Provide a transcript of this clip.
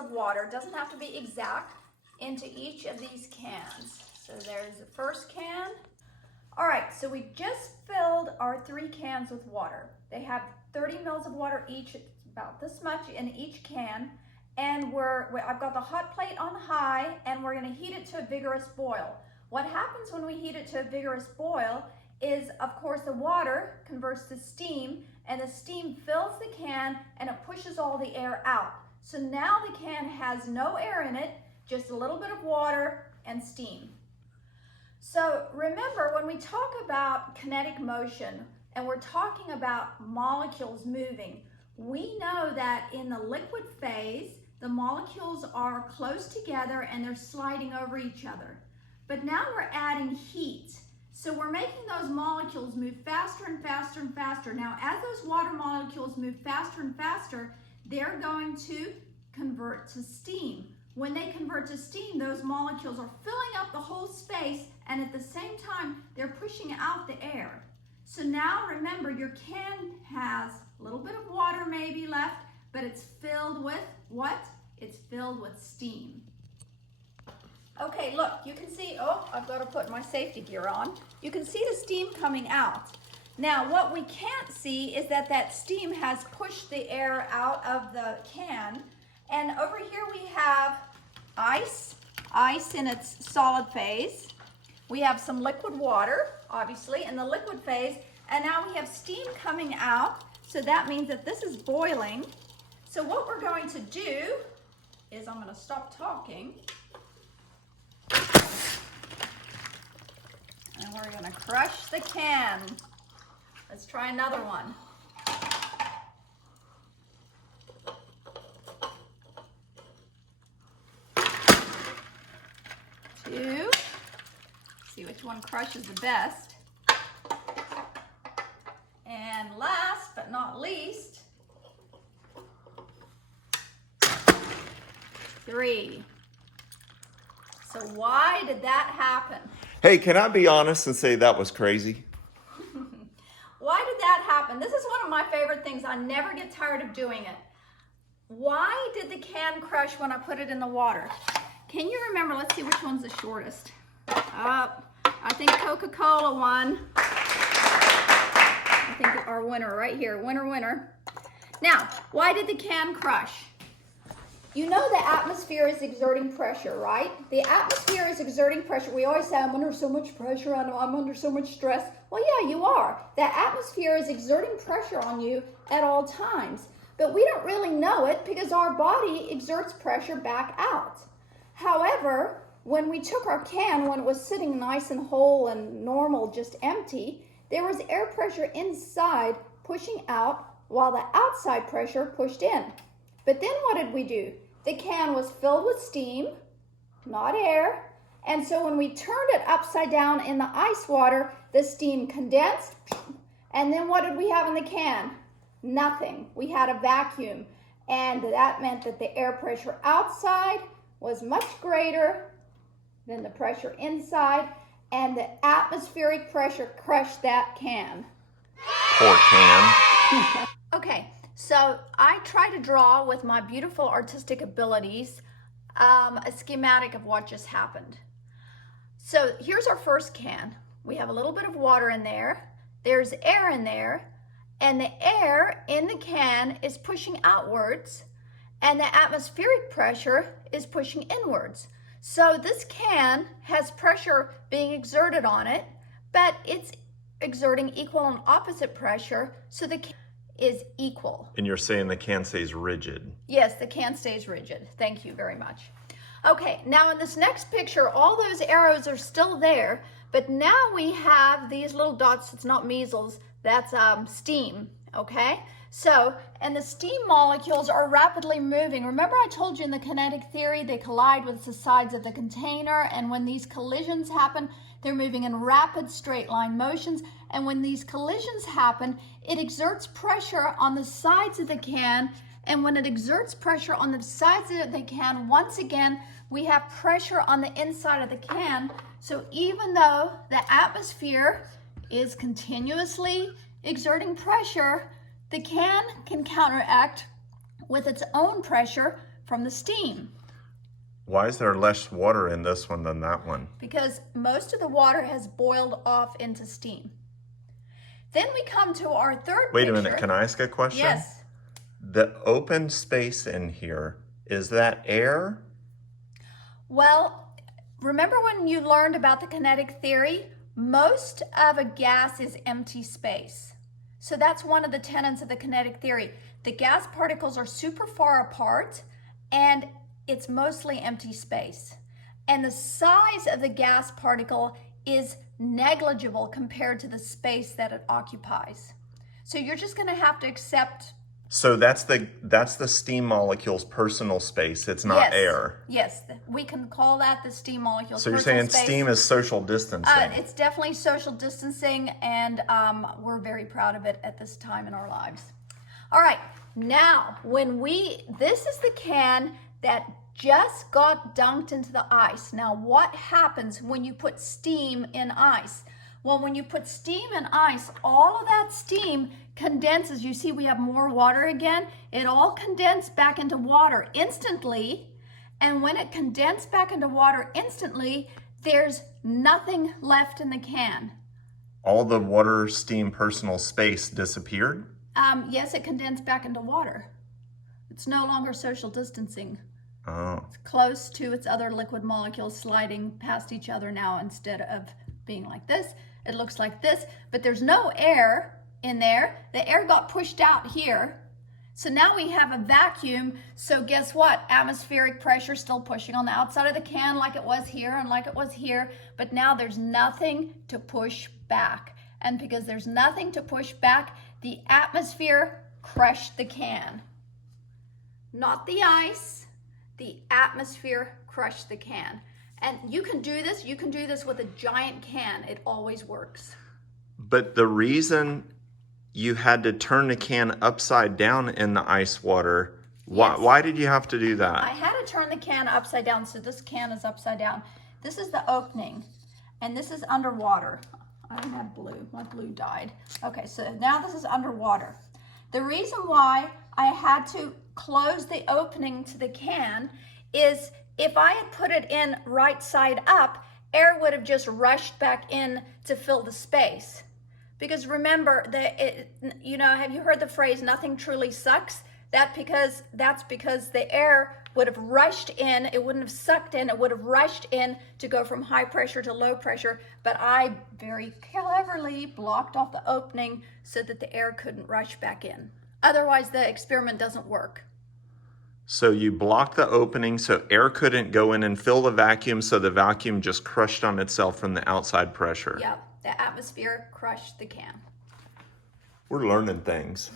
of water, doesn't have to be exact, into each of these cans. So there's the first can. All right, so we just filled our 3 cans with water. They have 30 mils of water each, about this much in each can. And I've got the hot plate on high, and we're gonna heat it to a vigorous boil. What happens when we heat it to a vigorous boil is, of course, the water converts to steam, and the steam fills the can and it pushes all the air out. So now the can has no air in it, just a little bit of water and steam. So remember, when we talk about kinetic motion and we're talking about molecules moving, we know that in the liquid phase, the molecules are close together and they're sliding over each other. But now we're adding heat. So we're making those molecules move faster and faster and faster. Now, as those water molecules move faster and faster, they're going to convert to steam. When they convert to steam, those molecules are filling up the whole space, and at the same time, they're pushing out the air. So now remember, your can has a little bit of water maybe left, but it's filled with what? It's filled with steam. Okay, look, you can see, oh, I've got to put my safety gear on. You can see the steam coming out. Now, what we can't see is that steam has pushed the air out of the can. And over here we have ice in its solid phase. We have some liquid water, obviously, in the liquid phase. And now we have steam coming out. So that means that this is boiling. So what we're going to do is I'm going to stop talking. And we're going to crush the can. Let's try another one. 2. See which one crushes the best. And last but not least, 3. So why did that happen? Hey, can I be honest and say that was crazy? Why did that happen? This is one of my favorite things. I never get tired of doing it. Why did the can crush when I put it in the water? Can you remember? Let's see which one's the shortest. I think Coca-Cola won. I think our winner right here. Winner. Now, why did the can crush? You know the atmosphere is exerting pressure, right? The atmosphere is exerting pressure. We always say, I'm under so much pressure, I'm under so much stress. Well, yeah, you are. The atmosphere is exerting pressure on you at all times. But we don't really know it because our body exerts pressure back out. However, when we took our can, when it was sitting nice and whole and normal, just empty, there was air pressure inside pushing out while the outside pressure pushed in. But then what did we do? The can was filled with steam, not air. And so when we turned it upside down in the ice water, the steam condensed. And then what did we have in the can? Nothing. We had a vacuum. And that meant that the air pressure outside was much greater than the pressure inside. And the atmospheric pressure crushed that can. Poor can. Okay. So I try to draw with my beautiful artistic abilities a schematic of what just happened. So here's our first can. We have a little bit of water in there. There's air in there. And the air in the can is pushing outwards. And the atmospheric pressure is pushing inwards. So this can has pressure being exerted on it, but it's exerting equal and opposite pressure. So the can is equal. And you're saying the can stays rigid? Yes, the can stays rigid. Thank you very much. Okay, now in this next picture, all those arrows are still there, but now we have these little dots. It's not measles, that's steam, okay? So, and the steam molecules are rapidly moving. Remember I told you in the kinetic theory, they collide with the sides of the container, and when these collisions happen, they're moving in rapid straight line motions. And when these collisions happen, it exerts pressure on the sides of the can. And when it exerts pressure on the sides of the can, once again, we have pressure on the inside of the can. So even though the atmosphere is continuously exerting pressure, the can counteract with its own pressure from the steam. Why is there less water in this one than that one? Because most of the water has boiled off into steam. Then we come to our third Wait picture. a minute, can I ask a question? Yes. The open space in here, is that air? Well, remember when you learned about the kinetic theory? Most of a gas is empty space. So that's one of the tenets of the kinetic theory. The gas particles are super far apart and it's mostly empty space. And the size of the gas particle is negligible compared to the space that it occupies. So you're just going to have to accept. So that's the steam molecule's personal space. It's not Yes. air. Yes, we can call that the steam molecule's So you're personal saying space. steam is social distancing. It's definitely social distancing, and we're very proud of it at this time in our lives. All right, now this is the can that just got dunked into the ice. Now, what happens when you put steam in ice? Well, when you put steam in ice, all of that steam condenses. You see we have more water again. It all condensed back into water instantly. And when it condensed back into water instantly, there's nothing left in the can. All the water, steam, personal space disappeared? Yes, it condensed back into water. It's no longer social distancing. Oh. It's close to its other liquid molecules sliding past each other now. Instead of being like this, it looks like this, but there's no air in there. The air got pushed out here. So now we have a vacuum. So guess what? Atmospheric pressure still pushing on the outside of the can like it was here and like it was here. But now there's nothing to push back. And because there's nothing to push back, the atmosphere crushed the can. Not the ice, the atmosphere crushed the can. And you can do this with a giant can. It always works. But the reason you had to turn the can upside down in the ice water, why did you have to do that? I had to turn the can upside down, so this can is upside down. This is the opening, and this is underwater. I don't have blue, my blue died. Okay, so now this is underwater. The reason why I had to close the opening to the can is if I had put it in right side up, air would have just rushed back in to fill the space. Because remember, have you heard the phrase, nothing truly sucks? That's because the air would have rushed in, it wouldn't have sucked in, it would have rushed in to go from high pressure to low pressure, but I very cleverly blocked off the opening so that the air couldn't rush back in. Otherwise, the experiment doesn't work. So you blocked the opening so air couldn't go in and fill the vacuum, so the vacuum just crushed on itself from the outside pressure. Yep, the atmosphere crushed the can. We're learning things.